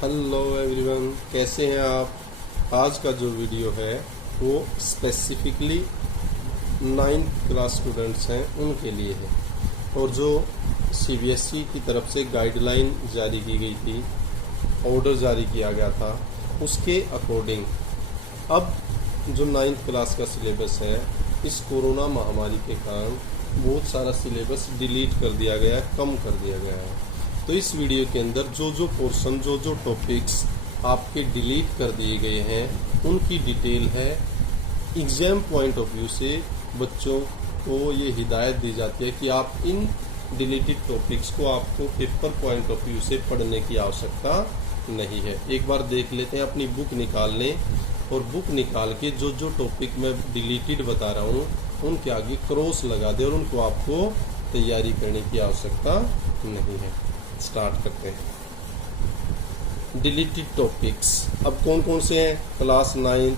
Hello everyone, कैसे हैं आप। आज का जो वीडियो है वो स्पेसिफिकली 9th क्लास स्टूडेंट्स हैं उनके लिए है और जो सीबीएसई की तरफ से गाइडलाइन जारी की गई थी, ऑर्डर जारी किया गया था, उसके अकॉर्डिंग अब जो 9th क्लास का सिलेबस है इस कोरोना महामारी के कारण बहुत सारा सिलेबस डिलीट कर दिया गया है, कम कर दिया गया है। तो इस वीडियो के अंदर जो पोर्शन जो टॉपिक्स आपके डिलीट कर दिए गए हैं उनकी डिटेल है। एग्ज़ाम पॉइंट ऑफ व्यू से बच्चों को ये हिदायत दी जाती है कि आप इन डिलीटेड टॉपिक्स को आपको पेपर पॉइंट ऑफ व्यू से पढ़ने की आवश्यकता नहीं है। एक बार देख लेते हैं, अपनी बुक निकाल लें और बुक निकाल के जो टॉपिक मैं डिलीटेड बता रहा हूँ उनके आगे क्रॉस लगा दें और उनको आपको तैयारी करने की आवश्यकता नहीं है। स्टार्ट करते हैं। डिलीटेड टॉपिक्स अब कौन कौन से हैं। Class 9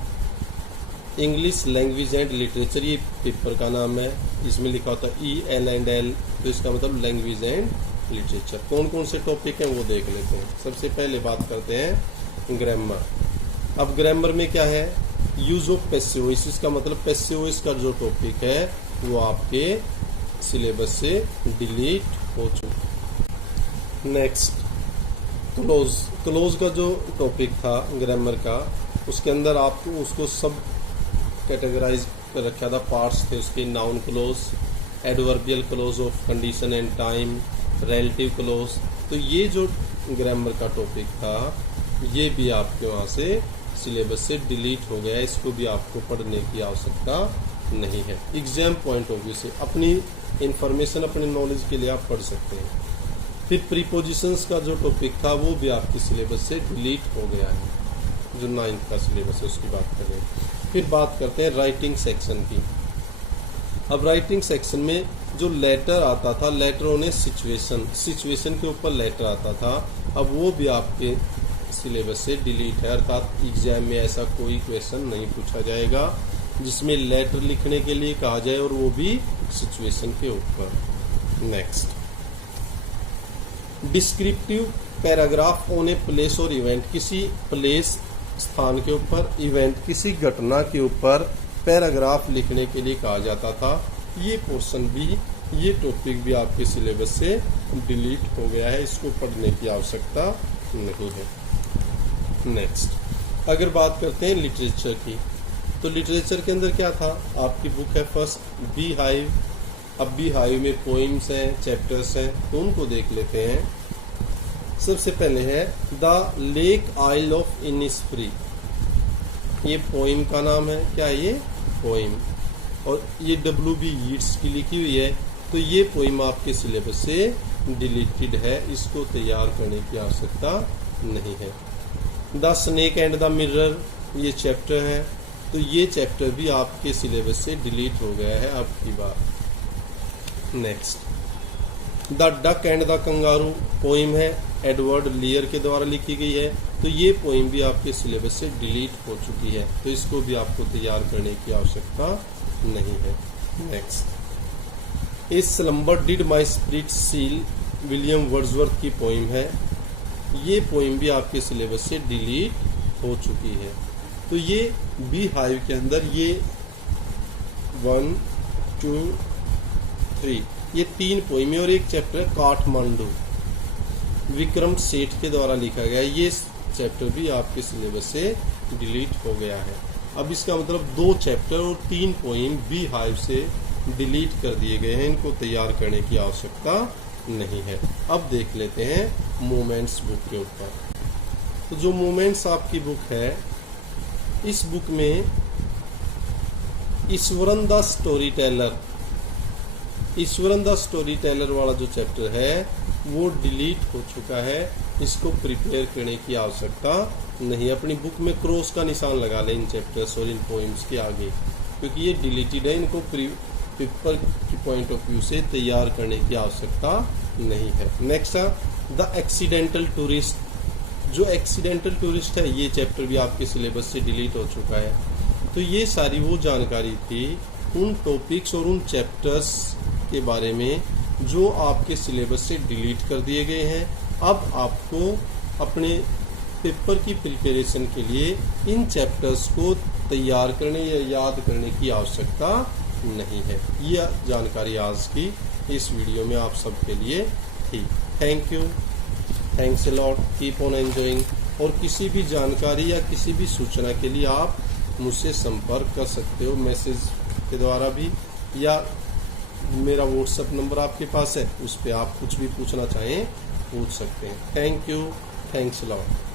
English language and literature, ये पेपर का नाम है, इसमें लिखा होता है ELL, तो इसका मतलब लैंग्वेज एंड लिटरेचर। कौन कौन से टॉपिक हैं वो देख लेते हैं। सबसे पहले बात करते हैं ग्रामर। अब ग्रामर में क्या है, यूज ऑफ पैसिव वॉइस, इसका मतलब पैसिव वॉइस का जो टॉपिक है वो आपके सिलेबस से डिलीट हो चुका। नेक्स्ट क्लोज का जो टॉपिक था ग्रामर का, उसके अंदर आपको उसको सब कैटेगराइज कर रखा था, पार्ट्स थे उसके। Noun close, adverbial close of condition and time, relative close. तो ये जो ग्रामर का टॉपिक था ये भी आपके वहाँ से सिलेबस से डिलीट हो गया है, इसको भी आपको पढ़ने की आवश्यकता नहीं है। एग्जाम पॉइंट ऑफ व्यू से अपनी इंफॉर्मेशन, अपने नॉलेज के लिए आप पढ़ सकते हैं। फिर प्रीपोजिशंस का जो टॉपिक था वो भी आपके सिलेबस से डिलीट हो गया है, जो 9th का सिलेबस है उसकी बात करें। फिर बात करते हैं राइटिंग सेक्शन की। अब राइटिंग सेक्शन में जो लेटर आता था, लेटर ऑन ए सिचुएशन के ऊपर लेटर आता था, अब वो भी आपके सिलेबस से डिलीट है। अर्थात एग्जाम में ऐसा कोई क्वेश्चन नहीं पूछा जाएगा जिसमें लेटर लिखने के लिए कहा जाए और वो भी सिचुएशन के ऊपर। Next, descriptive paragraph on a place और इवेंट, किसी प्लेस स्थान के ऊपर, इवेंट किसी घटना के ऊपर पैराग्राफ लिखने के लिए कहा जाता था। ये पोर्शन भी, ये टॉपिक भी आपके सिलेबस से डिलीट हो गया है, इसको पढ़ने की आवश्यकता नहीं है। नेक्स्ट, अगर बात करते हैं लिटरेचर की, तो लिटरेचर के अंदर क्या था, आपकी बुक है फर्स्ट बी हाइव। अब बी हाइव में पोइम्स हैं, चैप्टर्स हैं, तो उनको देख लेते हैं। सबसे पहले है the Lake Isle of Innisfree, ये पोइम का नाम है। क्या है ये पोइम, और ये W.B. यीट्स की लिखी हुई है, तो ये पोइम आपके सिलेबस से डिलीटेड है, इसको तैयार करने की आवश्यकता नहीं है। The snake and the mirror, ये चैप्टर है, तो ये चैप्टर भी आपके सिलेबस से डिलीट हो गया है अब की बार। Next, the duck and the kangaroo poem है, एडवर्ड लियर के द्वारा लिखी गई है, तो ये पोइम भी आपके सिलेबस से डिलीट हो चुकी है, तो इसको भी आपको तैयार करने की आवश्यकता नहीं है। Next, A slumber did my spirit seal, William Wordsworth की पोइम है, ये पोइम भी आपके सिलेबस से डिलीट हो चुकी है। तो ये बी हाइव के अंदर ये 1, 2, 3 ये 3 पोइम और एक चैप्टर काठमांडू विक्रम सेठ के द्वारा लिखा गया, ये चैप्टर भी आपके सिलेबस से डिलीट हो गया है। अब इसका मतलब 2 चैप्टर और 3 पोइम बी हाइव से डिलीट कर दिए गए हैं, इनको तैयार करने की आवश्यकता नहीं है। अब देख लेते हैं मोमेंट्स बुक के ऊपर। तो जो मोमेंट्स आपकी बुक है, इस बुक में ईश्वरन द स्टोरी टेलर वाला जो चैप्टर है वो डिलीट हो चुका है, इसको प्रिपेयर करने की आवश्यकता नहीं। अपनी बुक में क्रॉस का निशान लगा लें इन चैप्टर्स और इन पोइम्स के आगे, क्योंकि ये डिलीटेड है, इनको पेपर की पॉइंट ऑफ व्यू से तैयार करने की आवश्यकता नहीं है। नेक्स्ट, द एक्सीडेंटल टूरिस्ट, जो एक्सीडेंटल टूरिस्ट है ये चैप्टर भी आपके सिलेबस से डिलीट हो चुका है। तो ये सारी वो जानकारी थी उन टॉपिक्स और उन चैप्टर्स के बारे में जो आपके सिलेबस से डिलीट कर दिए गए हैं। अब आपको अपने पेपर की प्रिपरेशन के लिए इन चैप्टर्स को तैयार करने या याद करने की आवश्यकता नहीं है। यह जानकारी आज की इस वीडियो में आप सबके लिए थी। Thank you, thanks a lot, keep on enjoying. और किसी भी जानकारी या किसी भी सूचना के लिए आप मुझसे संपर्क कर सकते हो, मैसेज के द्वारा भी, या मेरा व्हाट्सएप नंबर आपके पास है, उस पर आप कुछ भी पूछना चाहें पूछ सकते हैं। Thank you, thanks a lot.